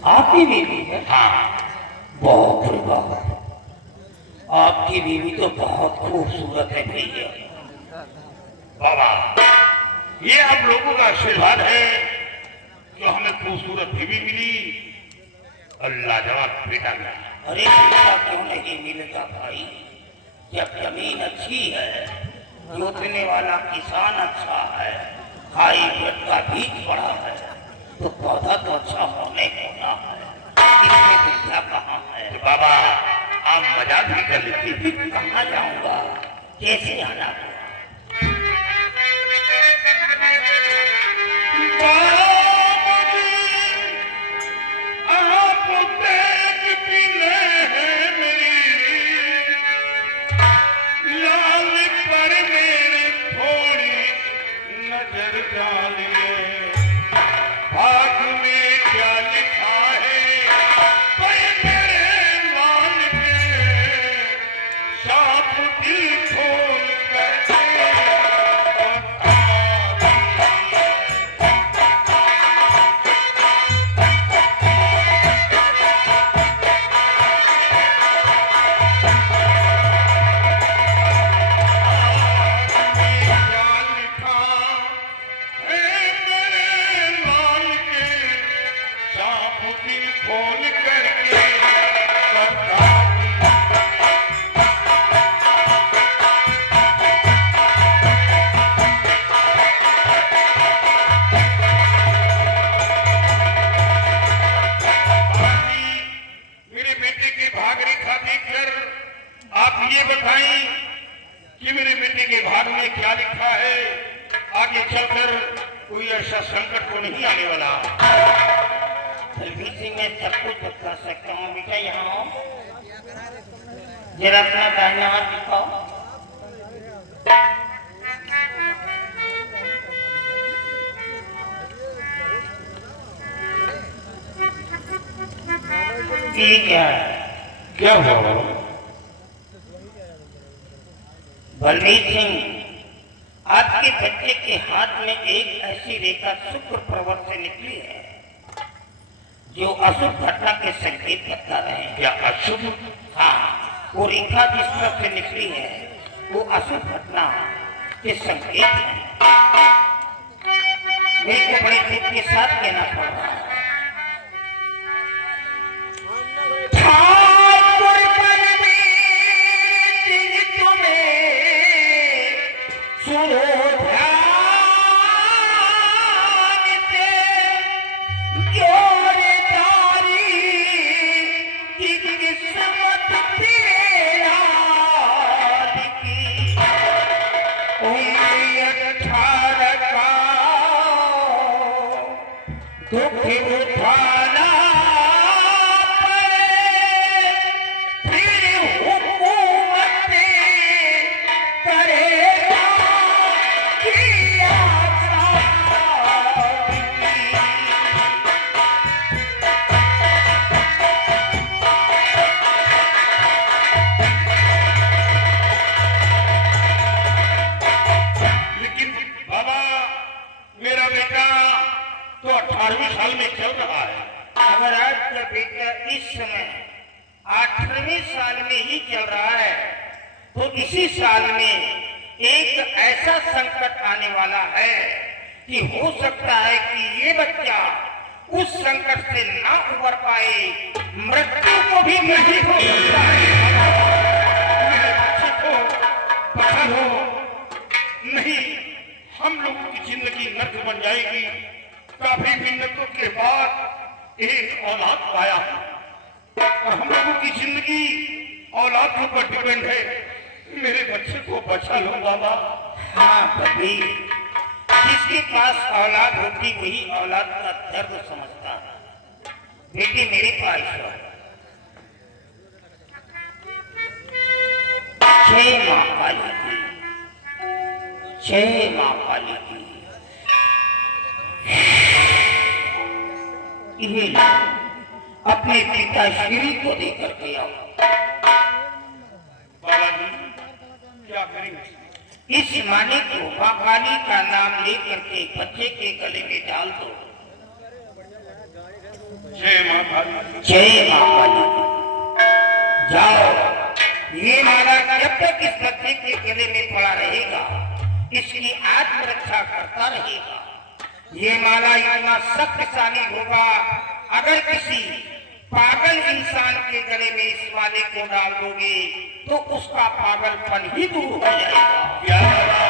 आपकी बीवी है? हाँ। बहुत रे बाप, आपकी बीवी तो बहुत खूबसूरत है भैया। बाबा, ये आप लोगों का आशीर्वाद है जो हमें खूबसूरत बीवी मिली और लाजवाब बेटा मिला। अरे बेटा क्यों नहीं मिलता भाई? जब जमीन अच्छी है, जोतने वाला किसान अच्छा है, हाईब्रिड का बीज बड़ा है, तो पौधा तो अच्छा होने होना है। इसमें बेटा कहाँ है? तो बाबा, आप मजाक भी कर लेते। कहाँ जाऊंगा, कैसे आना होगा? कि मेरे बेटे के भाग में क्या लिखा है, आगे चलकर कोई ऐसा संकट तो नहीं आने वाला। जल्दी मैं सब कुछ कर सकता हूँ बेटा। यहाँ आओ, जरा अपना दाहिना हाथ दिखाओ। ठीक है, क्या हुआ? बलवीर सिंह, आपके बच्चे के हाथ में एक ऐसी रेखा शुक्र पर्वत से निकली है जो अशुभ घटना के संकेत बता रहे हैं। क्या अशुभ? हाँ, वो रेखा जिस तरफ से निकली है वो अशुभ घटना के संकेत है। मेरे को बड़े दुख के साथ कहना पड़ रहा है। तो 18वीं साल में चल रहा है। अगर आपका बेटा इस समय 18वें साल में ही चल रहा है तो इसी साल में एक ऐसा संकट आने वाला है कि हो सकता है कि ये बच्चा उस संकट से ना उबर पाए, मृत्यु को भी नहीं हो सकता है। मेरे बच्चे को पता हो नहीं, हम लोगों की जिंदगी नर्क बन जाएगी। काफी मिन्नतों के बाद एक औलाद पाया और हम लोगों की जिंदगी औलाद के ऊपर डिपेंड है। मेरे बच्चे को बचा लो बाबा। हाँ कभी जिसके पास औलाद होती वही औलाद का दर्द समझता है। बेटी मेरे पास है, 6 माह वाली थी, 6 माह वाली थी। अपने पिता श्री को देकर के आओ। बालाजी क्या करेंगे? इस माने को मां काली का नाम लेकर के बच्चे के गले में डाल दो। जय माता काली। जय मां काली की। जाओ, ये माला जब तक इस बच्चे के गले में पड़ा रहेगा, इसकी आत्मरक्षा करता रहेगा। ये माला इतना शक्तिशाली होगा, अगर किसी पागल इंसान के गले में इस माले को डाल दोगे तो उसका पागलपन ही दूर हो जाएगा। क्या बाबा,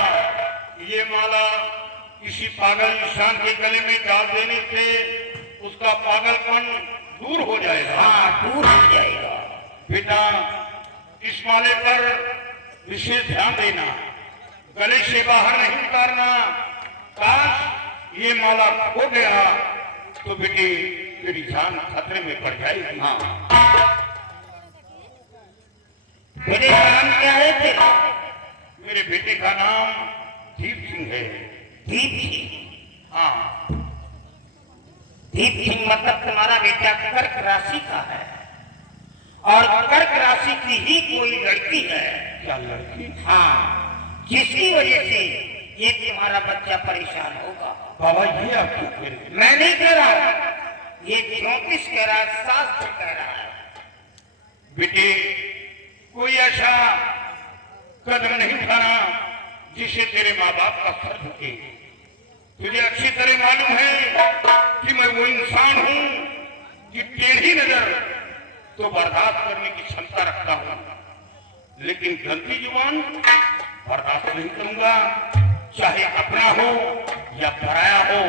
ये माला किसी पागल इंसान के गले में डाल देने से उसका पागलपन दूर हो जाएगा? हाँ, दूर हो जाएगा। बेटा, इस माले पर विशेष ध्यान देना, गले से बाहर नहीं उतारना। काश ये माला खो गया तो बेटी तेरी जान खतरे में पड़ जाएगी। हाँ। मेरे नाम क्या है तेरा? मेरे बेटे का नाम दीप सिंह है। दीप सिंह? हाँ। दीप सिंह मतलब तुम्हारा बेटा कर्क राशि का है, और कर्क राशि की ही कोई लड़की है। क्या लड़की? हाँ, जिसकी वजह से ये तुम्हारा बच्चा परेशान होगा। बाबा, ये आप क्यों कह रहे हैं? मैं नहीं कह रहा हूं, ये ज्योतिष कह रहा है, शास्त्र कह रहा है। बेटे, कोई ऐसा कदम नहीं उठाना जिससे तेरे माँ बाप का सर झुके। तुझे अच्छी तरह मालूम है कि मैं वो इंसान हूं कि टेढ़ी नजर तो बर्दाश्त करने की क्षमता रखता हूं, लेकिन गंदी जुबान बर्दाश्त नहीं करूंगा। चाहे अपना हो या पराया हो,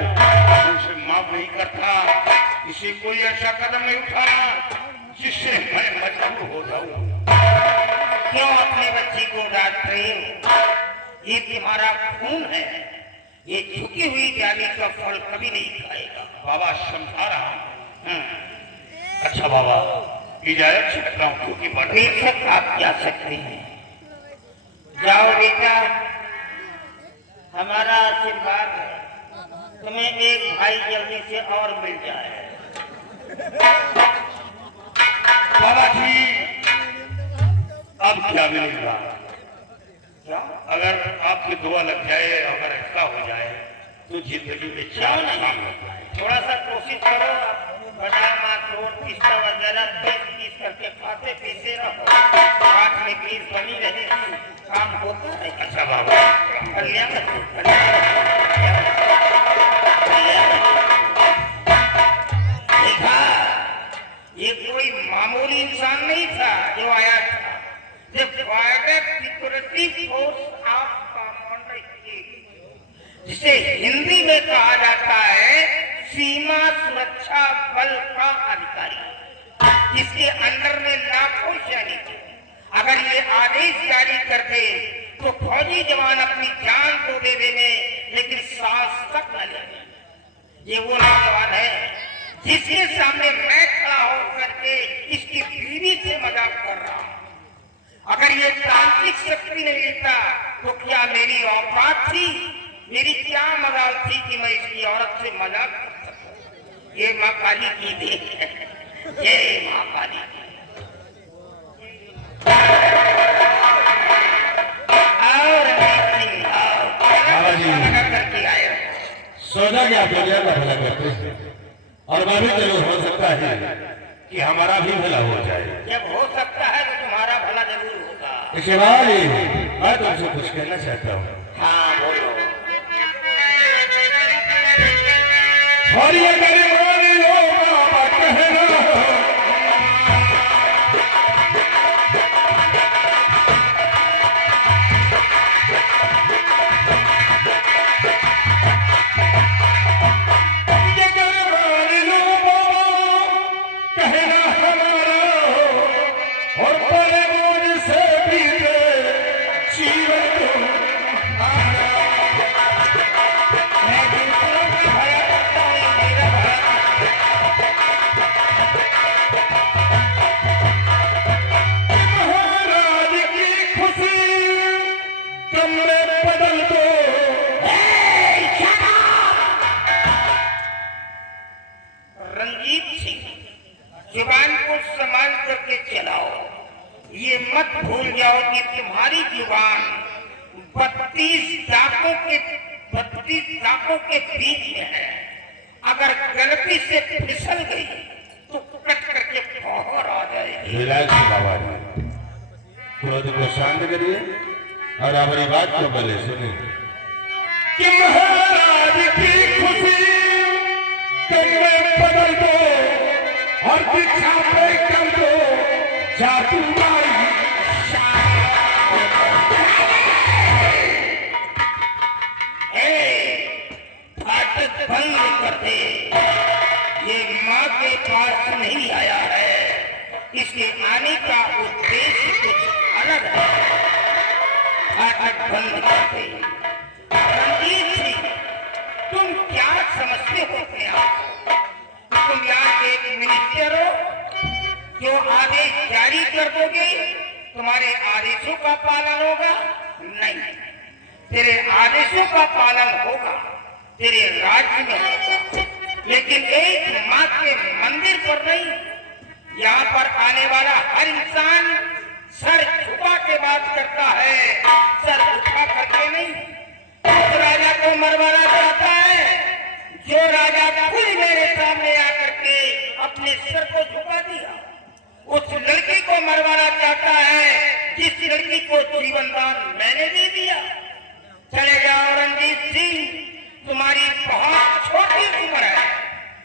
उसे माफ नहीं करता। इसे कोई ऐसा कदम नहीं उठाना जिससे मैं मजबूर हो जाऊं। क्यों अपने बच्चे को डांट रहे हो? ये तुम्हारा खून है, ये झुकी हुई जाली का फल कभी नहीं खाएगा। बाबा, समझा रहा हूं। अच्छा बाबा, इजाजत चाहता हूं, क्योंकि बड़ा बेशक आप जा सकते हैं। जाओ बेटा, हमारा आशीर्वाद है तुम्हें एक भाई जल्दी से और मिल जाए। बाबा जी, अब क्या मिलेगा? क्यों? अगर आपकी दुआ लग जाए, अगर ऐसा हो जाए तो जिंदगी में क्यों चार नहीं? काम लग जाए। थोड़ा सा कोशिश करो, बादाम, अखरोट, पिस्ता वगैरह पीस करके खाते पीते रहो, हाथ में पीस बनी रहेगी, काम होता है। अच्छा बाबा, कल्याण हो, कल्याण हो। देखा, ये कोई मामूली इंसान नहीं था जो आया था। जब border security force of commander, जिसे हिंदी में कहा जाता है सीमा सुरक्षा बल का अधिकारी, जिसके अंडर में लाखों सैनिक, अगर ये आदेश जारी कर दे तो फौजी जवान अपनी जान तो दे देंगे लेकिन सांस तक न लेंगे। ये वो नौजवान है जिसके सामने मैं खड़ा होकर के इसकी बीवी से मजाक कर रहा हूं। अगर ये तांत्रिक शक्ति नहीं लेता तो क्या मेरी औकात थी, मेरी क्या मजाल थी कि मैं इसकी औरत से मजाक कर सकूं? ये माँ काली की देन है, ये माँ काली की। और करके आए सौदा की आप दुनिया का भला करते हैं, और वह भी जरूर हो सकता है कि हमारा भी भला हो जाए। जब हो सकता है तो तुम्हारा भला जरूर होगा। इसके बाद मैं तुमसे कुछ कहना चाहता हूँ। हाँ बोलो। और ये गरीबानी लोग कहना जुबान को संभाल करके चलाओ। ये मत भूल जाओ कि तुम्हारी जुबान 32 दांतों के बीच में है। अगर गलती से फिसल गई तो रिलैक्स बाबा जी, क्रोध को शांत करिए और हमारी बात को पहले सुनिए कि महाराज की खुशी तुम्हें बदल दो और दीक्षा पे कर दो जादूगारी फाटक बंद कर दे। ये माँ के पास नहीं आया है, इसके आने का उद्देश्य कुछ अलग है। फाटक बंद कर दे। रणजीत सिंह, तुम क्या समझते हो अपने आप? तुम यहाँ के एक मिनिस्टर हो जो आदेश जारी कर दोगे, तुम्हारे आदेशों का पालन होगा? नहीं, तेरे आदेशों का पालन होगा तेरे राज्य में होगा, लेकिन एक माँ के मंदिर पर नहीं। यहाँ पर आने वाला हर इंसान सर झुका के बात करता है, सर उठा करके नहीं। उस राजा को मरवाना चाहता है जो राजा खुद मेरे सामने आकर के अपने सर को झुका दिया। उस लड़की को मरवाना चाहता है जिस लड़की को जीवन दान मैंने दे दिया। चले जाओ रणजीत सिंह, तुम्हारी बहुत छोटी उम्र है।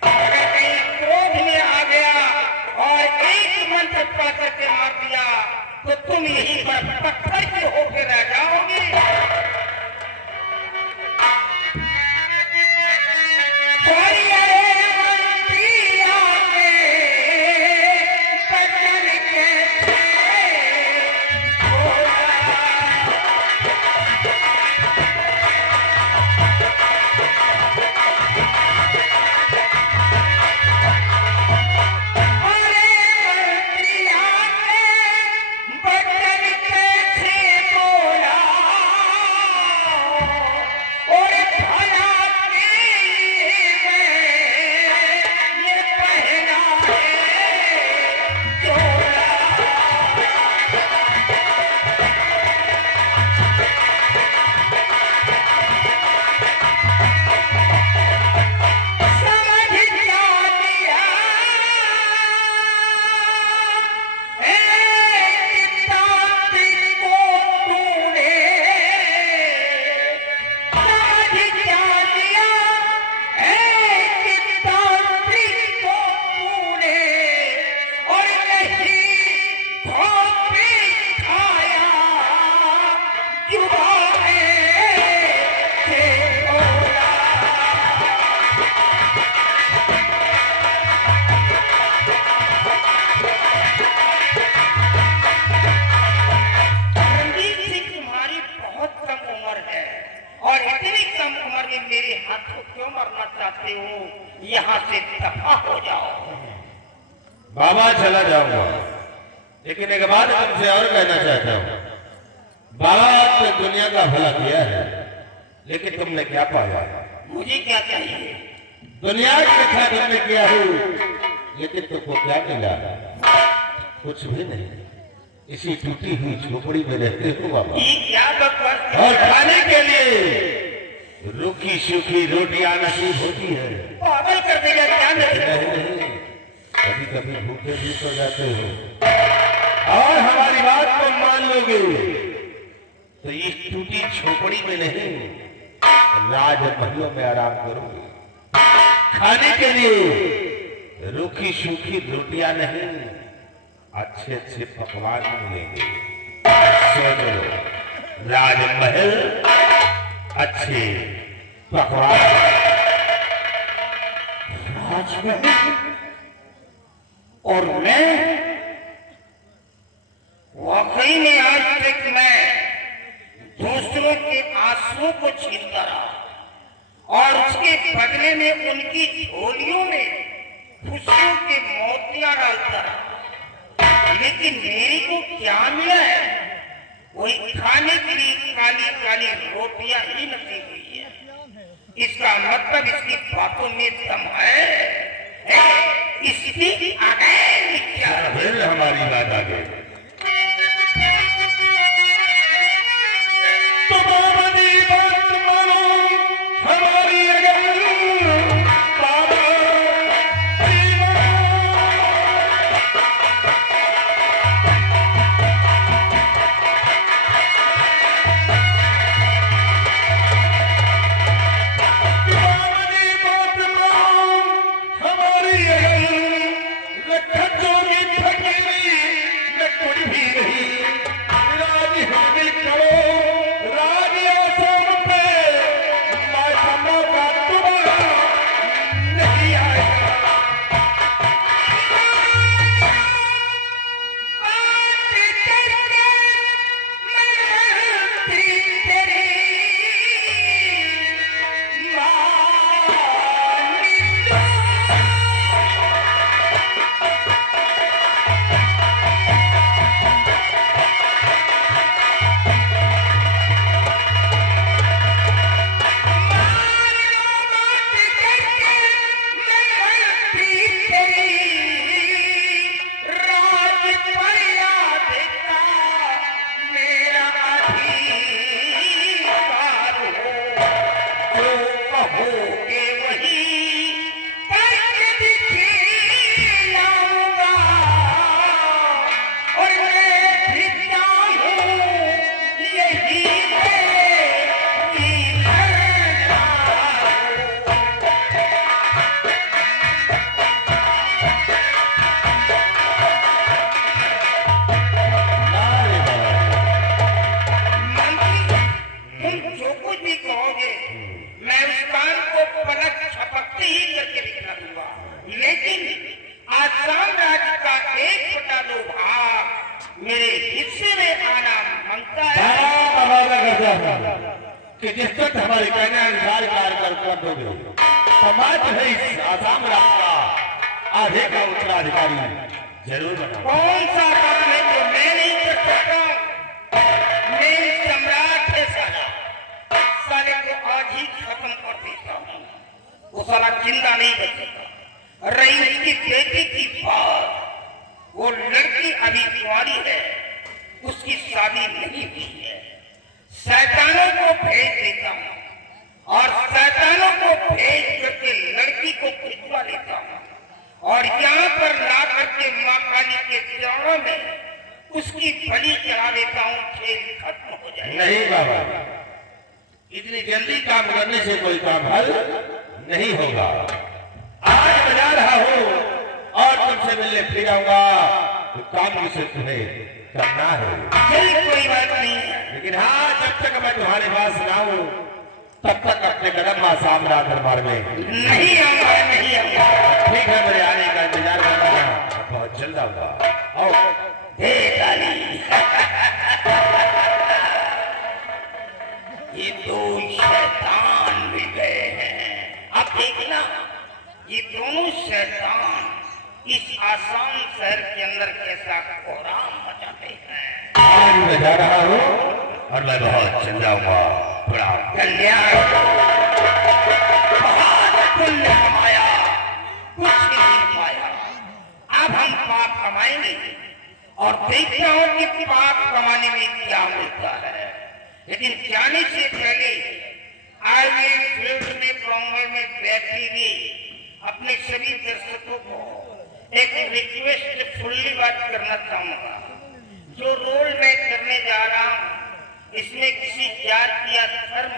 अगर कहीं क्रोध में आ गया और एक मंत्र पा करके मार दिया तो तुम यहीं पर पत्थर के होकर रह जाओगे। यहाँ से दफा हो जाओ। बाबा चला जाऊंगा, लेकिन एक बात तुमसे और कहना चाहता हूँ। बाबा आपने दुनिया का भला किया है, लेकिन तुमने क्या पाया? मुझे क्या चाहिए? दुनिया की अच्छा तुमने किया है, लेकिन तुमको क्या मिला? कुछ भी नहीं। इसी टूटी हुई झोपड़ी में रहते हो बाबा, ये क्या बकवास? और खाने के लिए रूखी सूखी रोटियां नसीब होती है। पागल कर देगा क्या? नहीं, कभी कभी भूखे भी सो जाते हो, और हमारी बात को मान लोगे तो इस टूटी झोपड़ी में नहीं, राजमहलों में आराम करोगे। खाने के लिए रूखी सूखी रोटियां नहीं, अच्छे अच्छे पकवान मिलेंगे। सोच लो, राजमहल, अच्छे पकवान। राजमहल और मैं वाकई में आज तक मैं दूसरों के आंसुओं को छीनता रहा और उसके बदले में उनकी झोलियों में खुशियों के मोतियां डालता रहा। लेकिन मेरी को क्या मिला है? वही खाने के लिए काली काली रोटियां ही नसीब हुई है। इसका मतलब इसकी बातों में दम है। इसकी आगे क्या? फिर हमारी बात आ गई तो बाबा जी बात मानो हमारी, अगर बाबा जी मानो। कि जिस वक्त हमारे कहने अनुसार कार्य कर दोगे समाज है इस आसाम राज्य का आधे का उत्तराधिकारी जरूर बना। कौन सा काम है जो मैं नहीं कर सकता? मैं सम्राट है साला, साले को आज ही खत्म कर देता हूँ। वो साला जिंदा नहीं बचेगा। रही उसकी बेटी की बात, वो लड़की अभी कुंवारी है, उसकी शादी नहीं हुई है। शैतानों को भेज देता हूँ और शैतानों को भेज करके लड़की को खिंचवा लेता हूँ और यहाँ पर ला करके माँ काली के चरणों में उसकी बलि चढ़ा देता हूँ। खेल खत्म हो जाए। नहीं बाबा, इतनी जल्दी काम करने से कोई काम हल नहीं होगा। आज बजा रहा हूँ और तुमसे मिलने फिर आऊंगा तो काम भी से तुम्हें करना है। चल कोई बात नहीं है, लेकिन हाँ, जब तक मैं तुम्हारे पास ना हूँ तब तक अपने कदम आसाम राज दरबार में नहीं आऊंगा, नहीं आऊंगा। ठीक है, मेरे आने का इंतजार करना, बहुत जल्द आऊंगा। आओ। हे काली, ये दो शैतान मिल गए हैं। अब देखना, ये दोनों शैतान इस आसाम शहर के अंदर कैसा कोहराम मचाते हैं। आज मैं जा रहा हूँ और मैं बहुत जल्द आऊंगा। बड़ा कल्याण, बहुत पुण्य कमाया, कुछ नहीं पाया। अब हम पाप कमाएंगे और देखता हूँ कि पाप कमाने में क्या मिलता है। लेकिन जाने से पहले आज मैं फील्ड में ग्राउंड में बैठी हुई अपने सभी दर्शकों को एक रिक्वेस्ट फुल्ली बात करना चाहूंगा। जो रोल मैं करने जा रहा हूँ इसमें किसी जाति या धर्म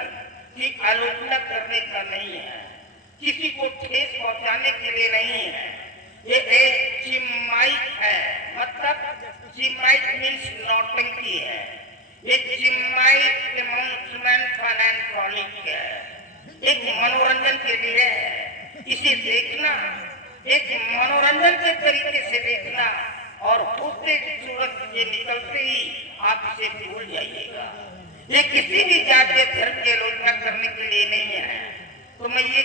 की आलोचना करने का नहीं है, किसी को ठेस पहुंचाने के लिए नहीं है। ये एक चिम्माइक है, मतलब चिम्माइक मीन्स नौटंकी है। ये चिम्माइक डेमोन्स्ट्रेशन फाइनेंस है, एक मनोरंजन के लिए है। इसे देखना, एक मनोरंजन के तरीके से देखना और उससे सूरत ये निकलते ही आप इसे भूल जाइएगा। ये किसी भी जाति धर्म की आलोचना करने के लिए नहीं है। तो मैं ये,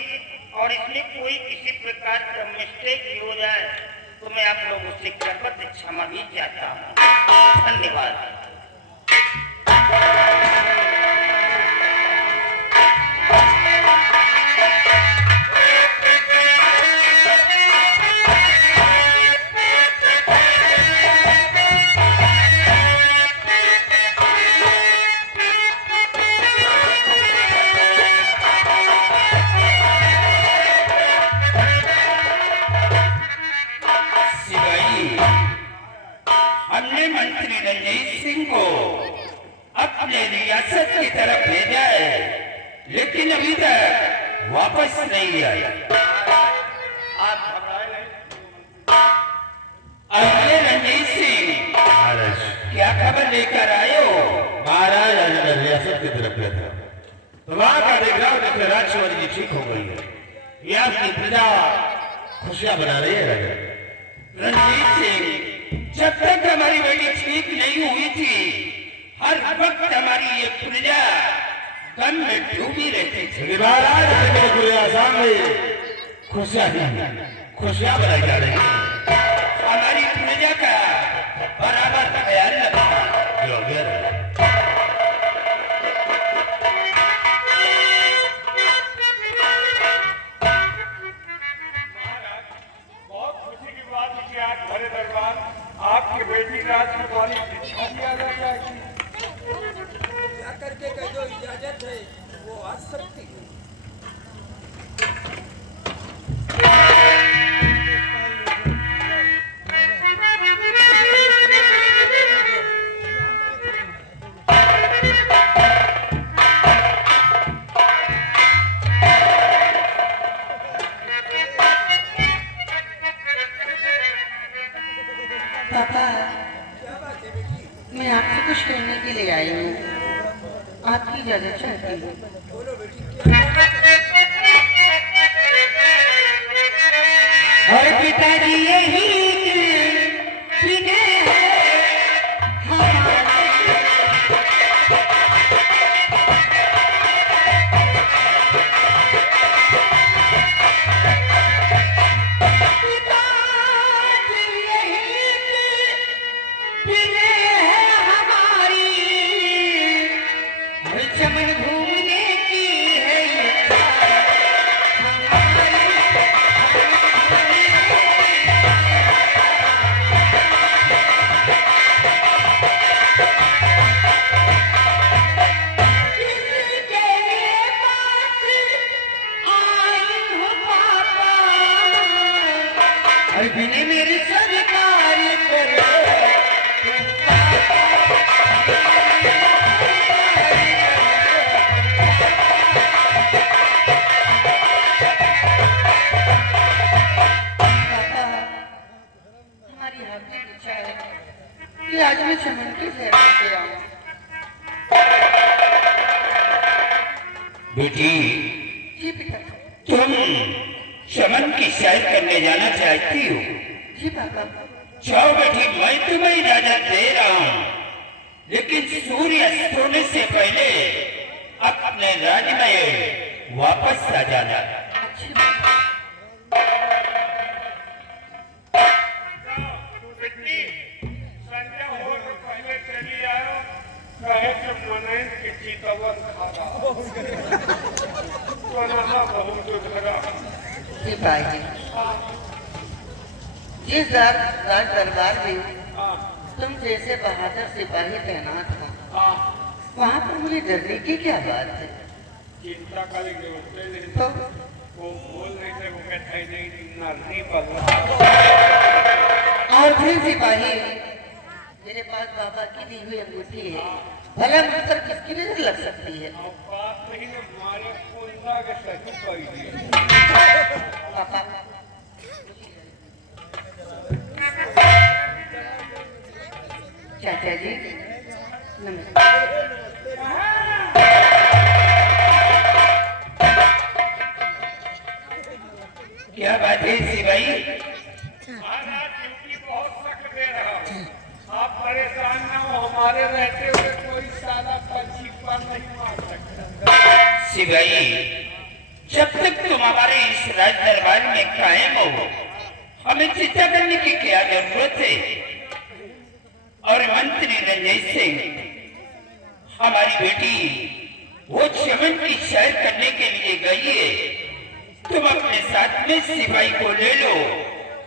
और इसमें कोई किसी प्रकार का मिस्टेक भी हो जाए तो मैं आप लोगों से कृपया क्षमा भी चाहता हूँ। धन्यवाद। हमने मंत्री रंजीत सिंह को अपने रियासत की तरफ भेजा है, लेकिन अभी तक वापस नहीं आया। अरे रंजीत सिंह, क्या खबर लेकर आए हो? महाराज, आज मैं रियासत की तरफ गया था तो वहां का देख रहा हूँ कि राज्यवादी जी ठीक हो गई है, यहाँ की प्रजा खुशियां बना रही है। रंजीत सिंह, जब तक हमारी बेटी ठीक नहीं हुई थी हर वक्त हमारी ये प्रजा गम में डूबी रहती थी। महाराज, पूरे आसाम में खुशियां बनाई जा रही है। हमारी प्रजा का बराबर ख्याल रखना जो अगर आपकी बेटी राजकुमारी भिक्षा दिया जाएगी। क्या करके कह दो इजाजत है, वो आ सकती है। पापा, क्या बात है बेटी? मैं आपसे कुछ कहने के लिए आई हूँ, आपकी इजाजत चाहती हूँ। बोलो बेटी, क्या और पिताजी यही सीने हमारे अरे बिने मेरी सरकारी करे हमारी हार्दिक इच्छा है कि आज मैं चमन के शहर से आऊं। बेटी जी बेटा। तुम चमन की सैर करने जाना चाहती हो? जी पापा। जाओ बेटी, मैं तुम्हें इजाजत दे रहा हूँ, लेकिन सूर्य अस्त होने से पहले अपने राजमहल वापस आ जाना। अच्छी बात। बेटी संजय हो तो पहले चली आयो, कहे कि मने के चितवन खावा बनाना बहुत लगा। जी भाई, जिस राज दरबार में तुम जैसे बहादुर सिपाही तैनात हो, वहाँ पर मुझे डरने की क्या बात है? चिंता करेंगे उससे नहीं तो वो बोल रहे थे, वो कहते नहीं बदला। और फिर सिपाही, मेरे पास बाबा की दी हुई अंगूठी है, भला मुझपर किसकी नजर लग सकती है? और बात नहीं ना मारे कुंडा के सही पड़ी। पापा, चाचा जी नमस्कार। क्या बात है सिपाही? महाराज ड्यूटी बहुत सख्त दे रहा हूँ, आप परेशान ना हो, हमारे रहते हुए कोई साला पंछी पर नहीं मार सकता। सिपाही, जब तक तुम हमारे इस राज दरबार में कायम हो, हमें चिंता करने की क्या जरूरत है? और मंत्री रंजय सिंह, हमारी बेटी वो चमन की सैर करने के लिए गई है, तुम अपने साथ में सिपाही को ले लो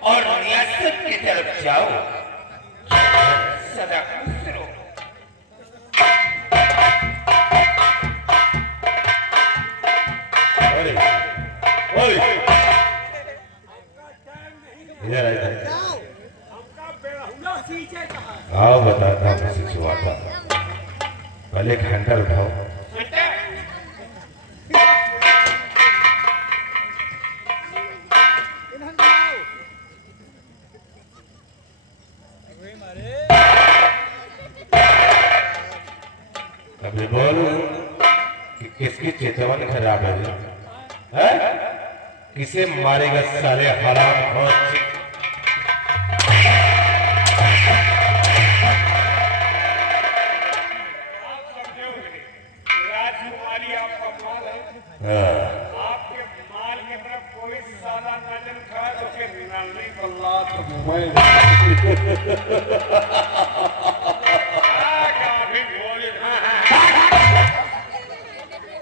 और रियासत की तरफ जाओ। सदा खुश रहो। इधर इधर आओ, बताता हूँ किसी से हुआ था। पहले एक हैंडल उठाओ। अभी बोल कि किसकी चेतवन खराब है? किसे मारेगा साले हराम खोर? राजकुमारी आपका माल है, आपके माल की तरफ कोई साला नजर खाए तो फिर नहीं बल्ला तो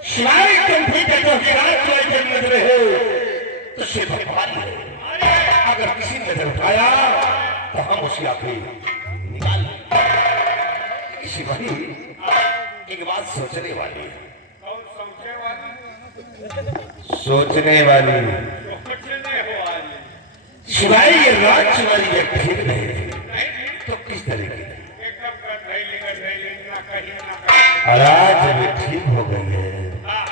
शिवाय तुम भी तो विराट को जन्म दे रहे हो तो शिव भगवान अगर किसी ने नजर उठाया तो हम उसकी आंखें निकाल लेंगे। शिवाही, एक बात सोचने वाली है। कौन समझे वाली? सोचने वाली। सोचने वाली। शिवाय, ये राजकुमारी जब ठीक नहीं थी तो किस तरह की थी? एकदम गधैली ना कहीं ना कहीं। और आज भी ठीक हो गई है। हाँ,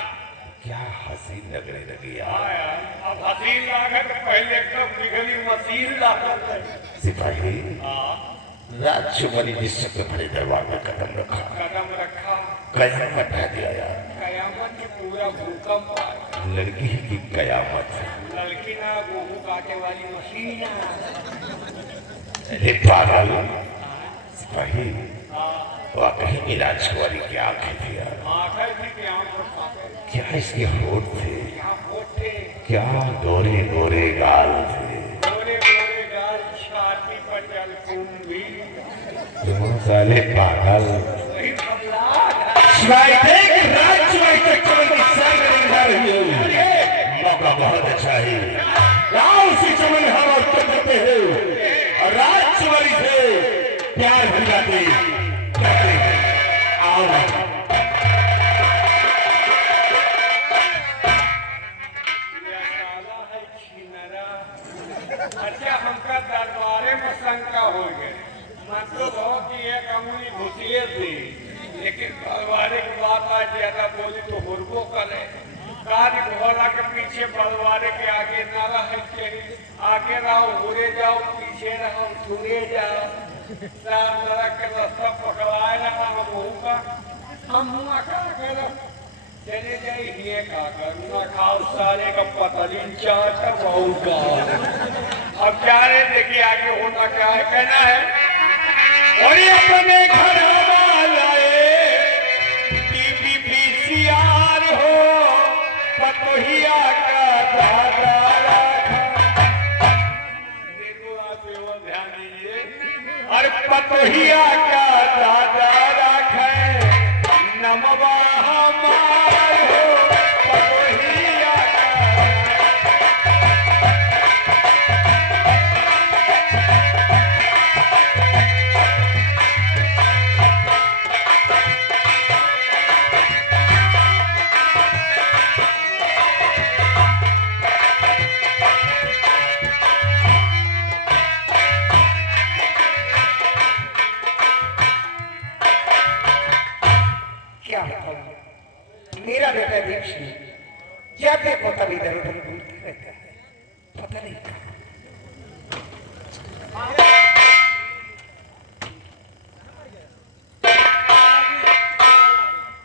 क्या हसीन लगने लगी हाँ यार। यार, अब हसीन लागत पहले एकदम निगली मसीन लागत। सिपाही, हाँ, राजकुमारी जिस शक्ल भरे दरबार में कदम रखा, कदम रखा, कदम हटा दिया यार। कयामत की पूरा भूकंप आया। लड़की ही की कयामत है। लड़की ना गेहूं काटे वाली मशीन है। अरे पागल सिपाही, वाकई की राजकुमारी की आंखें थी यार। आंखें थी कि आंखों काटे, क्या इसके होठ थे, यहाँ होठे, क्या गोरे गोरे गाल थे। गोरे गोरे गाल, छाती पर जलकुंभी, तुम साले पागल। वही कमला। शिवाय देख, राजकुमारी तक चमन की सैर करने जा रही है। मौका बहुत अच्छा है। लाओ उसी चमन हम और तुम करते हैं और राजकुमारी से प्यार भर जाते हैं। आओ यह काला है छिनरा, अच्छा हमका दरबारे में शंका हो गए। मतलब हो कि एक अंगुली घुसिए थी, लेकिन दरबारे की बात आज ज्यादा बोली तो हुरबो करे। कार्य घोड़ा के पीछे बलवारे के आगे ना रहे के, आगे रहो उड़े जाओ, पीछे रहो छुड़े जाओ, चार तरह के रास्ता पकड़ाए रहा हम हुआ का करो चले जाए ये का करना खाओ सारे का पतलीन चाट बहुत अब क्या रे देखिए आगे होता क्या है कहना है। और ये अपने घर लाए टीवी पीसीआर हो पतोहिया का दादा देखो आप ध्यान दीजिए। और पतोहिया का दादा रखे नमवा हमार हो पतोहिया क्या बताऊं मेरा बेटा दीक्षित जब देखो तभी इधर उधर घूमते रहता है, पता नहीं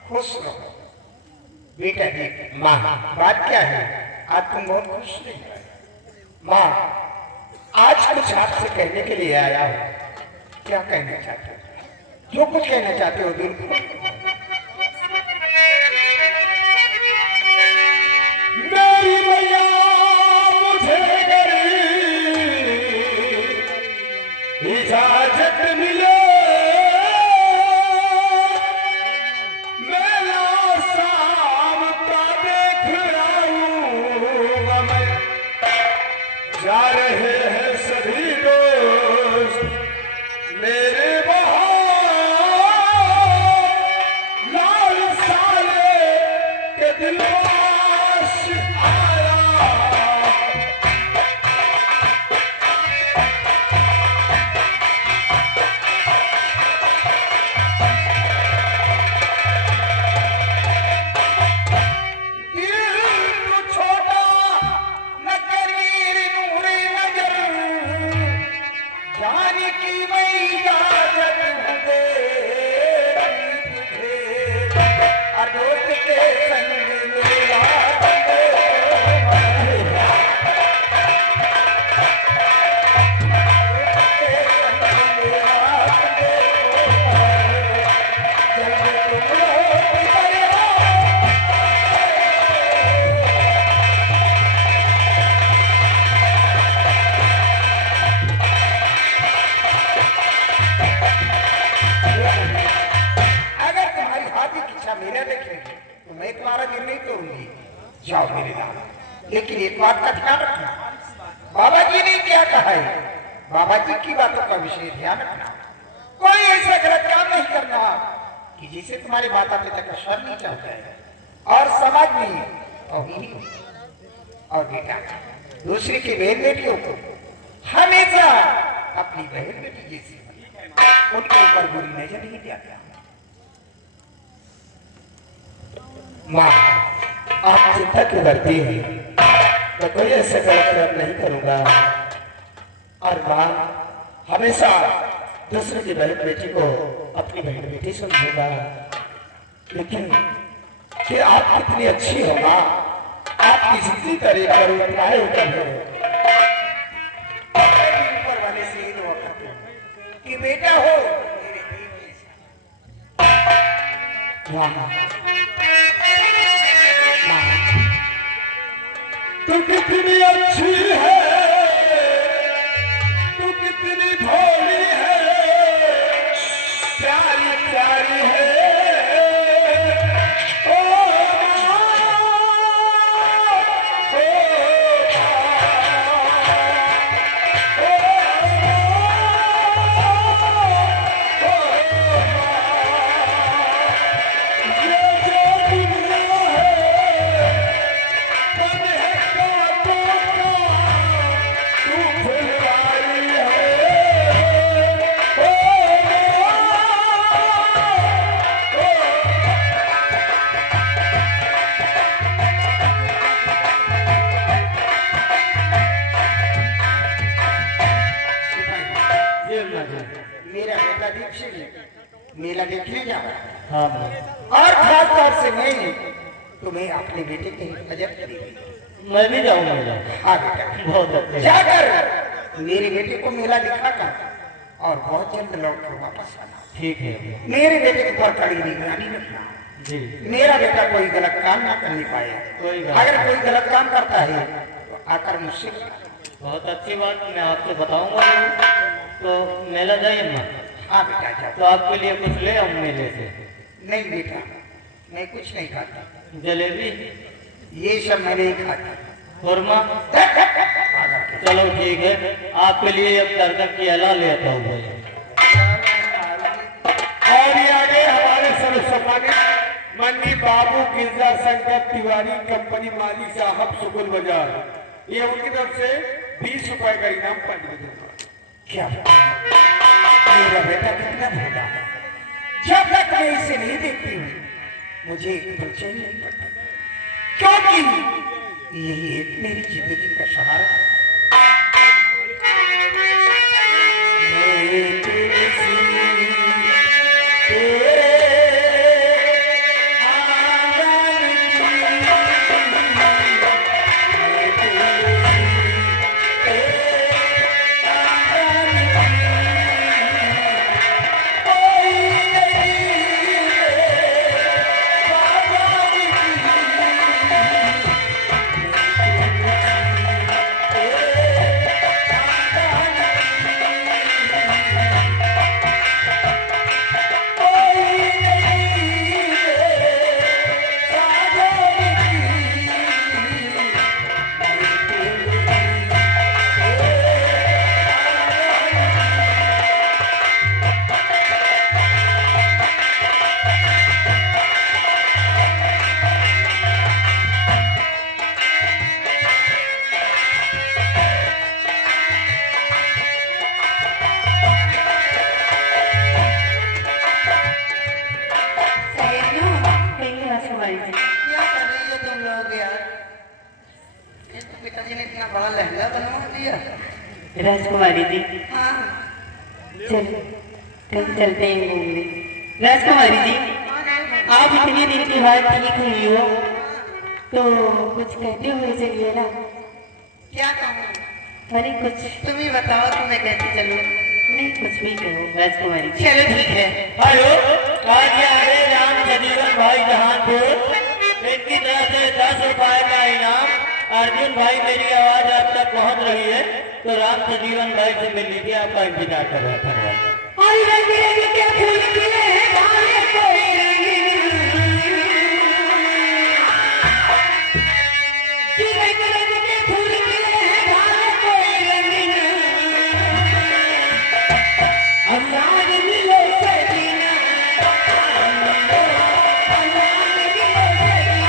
खुश रहो बेटा देख। माँ बात क्या है आज तुम बहुत खुश नहीं है। माँ आज कुछ आपसे कहने के लिए आया हूँ। क्या कहना चाहते हो? जो कुछ कहना चाहते हो दिल को। मेरी मैया मुझे इजाजत मिले मेरा शाम का देख आऊंगा मैं। जा रहे हैं सभी दोस्त मेरे वहाँ लाल साले के दिल जाओ मेरे नाम। लेकिन एक बात का ध्यान रखना, बाबा जी ने क्या कहा है, बाबा जी की बातों का विषय ध्यान रखना। कोई ऐसा गलत काम नहीं करना कि जिसे तुम्हारे माता पिता का शर्म नहीं चाहता है और समाज में तौहीन हो। और बेटा दूसरे की बहन बेटियों को हमेशा अपनी बहन बेटी जैसी उनके ऊपर बुरी नजर नहीं दिया। माँ आप चिंता क्यों करती हैं? मैं कोई ऐसा गलत काम नहीं करूंगा और माँ हमेशा दूसरे की बहन बेटी को अपनी बहन बेटी समझूंगा। लेकिन कि आप कितनी अच्छी हो माँ, आपकी जितनी तारीफ करो उतना ही कम है। ऊपर वाले से ही दुआ करते हैं कि बेटा हो मेरे बेटे से। तू कितनी अच्छी है, तू कितनी भोली है, प्यारी प्यारी है। ना जी। मेरा बेटा दीक्षित मेला देखने जा रहा है हाँ और खास तौर से मैं तुम्हें अपने बेटे की हिफाजत करेगी। मैं भी जाऊंगा। हाँ बेटा, बहुत अच्छे। जाकर मेरे बेटे को मेला दिखाकर और बहुत जल्द लौट कर वापस आना। ठीक है मेरे बेटे के ऊपर कड़ी निगरानी रखना। जी। मेरा बेटा कोई गलत काम ना करने पाए। कोई गलत- अगर कोई गलत काम करता है तो आकर मुझसे बता। बहुत अच्छी बात, मैं आपको बताऊंगा। तो मेला जाइए ना, हाँ बेटा जाओ। तो आपके लिए कुछ ले आऊँ मेले से। नहीं बेटा, मैं कुछ नहीं खाता, जलेबी, ये सब मैं नहीं खाता। खुरमा। पागल के। चलो ठीक है, आपके लिए एक दर्जन की अला ले आता हूँ भाई। और ये आगे हमारे सर्वसम्मानित माननीय बाबू गिरजा शंकर तिवारी कंपनी मालिक साहब सुकुल बाजार, ये उनकी तरफ से 20 रुपए का इनाम पाने दूंगा। क्या मेरा बेटा कितना भोला है। जब तक मैं इसे नहीं देखती हूँ मुझे एक चैन नहीं पड़ता, क्योंकि यही एक मेरी जिंदगी का सहारा है। मैं तुलसी तेरे आंगन की, मैं तुलसी तेरे आंगन की, कोई नहीं बागवान की, क्या कर रही हो तुम लोग यार? ये तो पिताजी ने इतना बड़ा लहंगा बनवा दिया। राजकुमारी जी, हाँ चल कल चलते हैं घूमने। राजकुमारी जी, आप इतने दिन के बाद ठीक हुई हो तो कुछ कहते हुए चलिए ना। क्या कहूँ? अरे कुछ तुम ही बताओ तो मैं कैसे चलूँ? नहीं, कुछ भी कहो राजकुमारी जी। चलो ठीक है। हेलो, आज ये आ गए राम सजीवन भाई जहांपुर, इनकी तरफ से 10 रुपए का इनाम। अर्जुन भाई, मेरी आवाज आप तक पहुंच रही है तो राम सजीवन भाई से मिल लीजिए, आपका इंतजार कर रहा था। और रंग रंग के फूल खिले हैं, भाले कोई कि रंग रंग के फूल खिले हैं, भाले कोई रंगीन। अल्लाह मिलो सजीना, अल्लाह मिलो सजीना,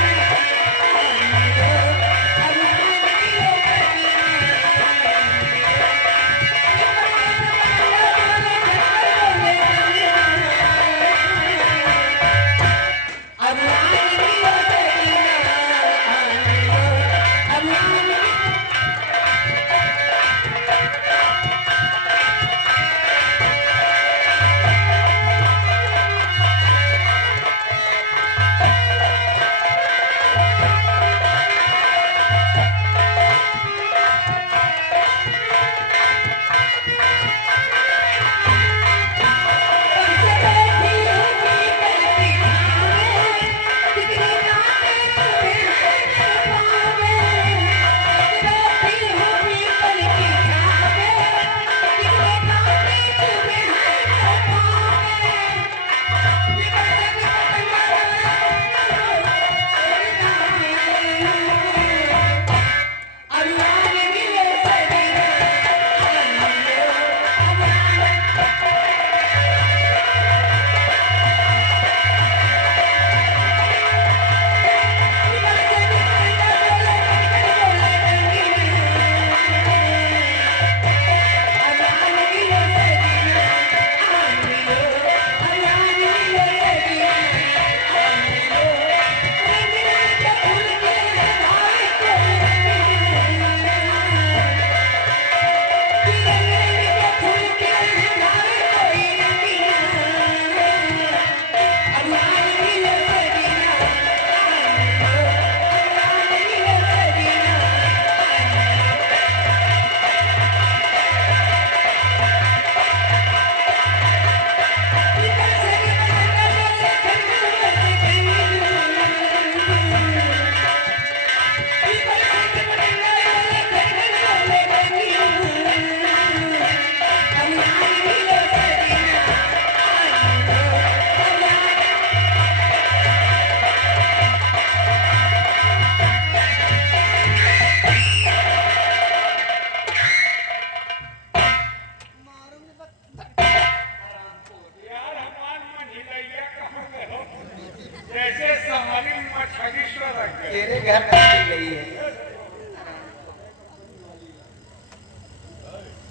घर चली गई है।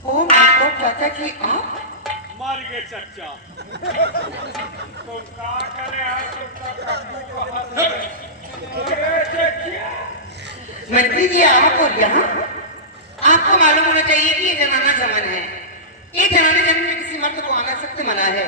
ओ माय गॉड चाचा जी आप मर गए चचा। तुम क्या करे आज तुमका कब्बू कहाँ से? अरे चचा। मंत्री जी आप और यहाँ आपको मालूम होना चाहिए कि ये जनाना जमन है। ये जनाने जमन में किसी मर्द को आना सख्त मना है।